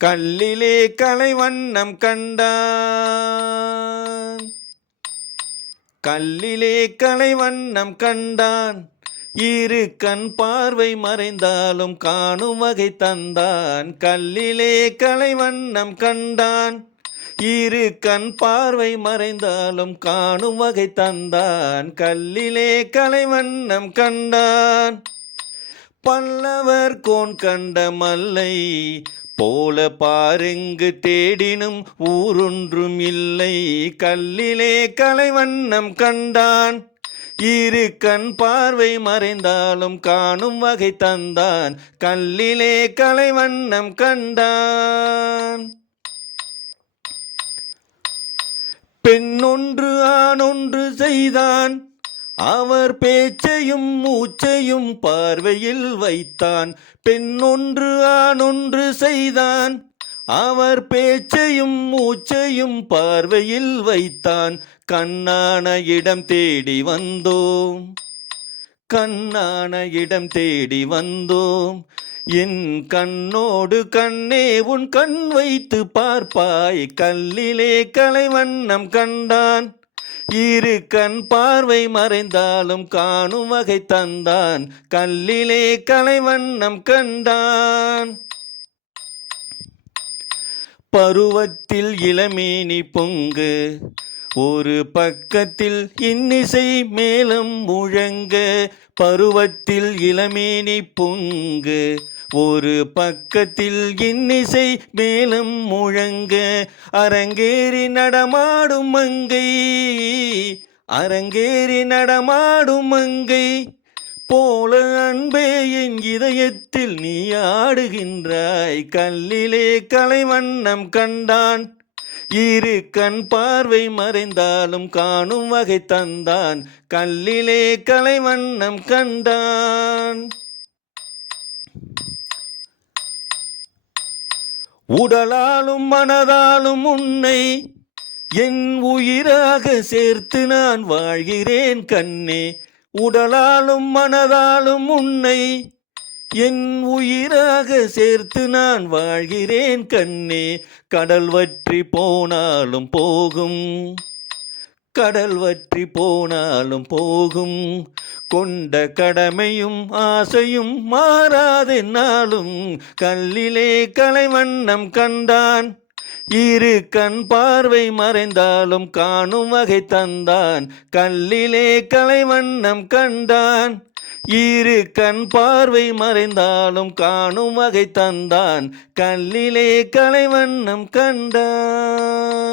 கல்லிலே கலைவண்ணம் கண்டான். கல்லிலே கலைவண்ணம் கண்டான். இரு கண் பார்வை மறைந்தாலும் காணும் வகை தந்தான். கல்லிலே கலைவண்ணம் கண்டான். இரு கண் பார்வை மறைந்தாலும் காணும் வகை தந்தான். கல்லிலே கலைவண்ணம் கண்டான். பல்லவர் கோன் கண்ட மல்லை போல பாருங்கு தேடினும் ஊரொன்றும் இல்லை. கல்லிலே கலைவண்ணம் கண்டான். இரு கண் பார்வை மறைந்தாலும் காணும் வகை தந்தான். கல்லிலே கலைவண்ணம் கண்டான். பெண்ணொன்று ஆணொன்று செய்தான். அவர் பேச்சையும் மூச்சையும் பார்வையில் வைத்தான். பெண்ணொன்று ஆணொன்று செய்தான். அவர் பேச்சையும் மூச்சையும் பார்வையில் வைத்தான். கண்ணான இடம் தேடி வந்தோம். கண்ணான இடம் தேடி வந்தோம். என் கண்ணோடு கண்ணே உன் கண் வைத்து பார்ப்பாய். கல்லிலே கலைவண்ணம் கண்டான். இரு கண் பார்வை மறைந்தாலும் காணும் வகை தந்தான். கல்லிலே கலைவண்ணம் கண்டான். பருவத்தில் இளமேனி பொங்கு, ஒரு பக்கத்தில் இன்னிசை மேளம் முழங்க. பருவத்தில் இளமேனி பொங்கு, ஒரு பக்கத்தில் இன்னிசை மேளம் முழங்க. அரங்கேறி நடமாடும் மங்கை, அரங்கேறி நடமாடும் மங்கை போல அன்பே என் இதயத்தில் நீ ஆடுகின்றாய். கல்லிலே கலைவண்ணம் கண்டான். இரு கண் பார்வை மறைந்தாலும் காணும் வகை தந்தான். கல்லிலே கலைவண்ணம் கண்டான். உடலாலும் மனதாலும் உன்னை என் உயிராக சேர்த்து நான் வாழ்கிறேன் கண்ணே. உடலாலும் மனதாலும் உன்னை என் உயிராக சேர்த்து நான் வாழ்கிறேன் கண்ணே. கடல் வற்றி போனாலும் போகும், கடல் வற்றி போனாலும் போகும். கொண்ட கடமையும் ஆசையும் மாறாதென்னாலும். கல்லிலே கலைவண்ணம் கண்டான். இரு கண் பார்வை மறைந்தாலும் காணும் வகை தந்தான். கல்லிலே கலைவண்ணம் கண்டான். இரு கண் பார்வை மறைந்தாலும் காணும் வகை தந்தான். கல்லிலே கலைவண்ணம் கண்டான்.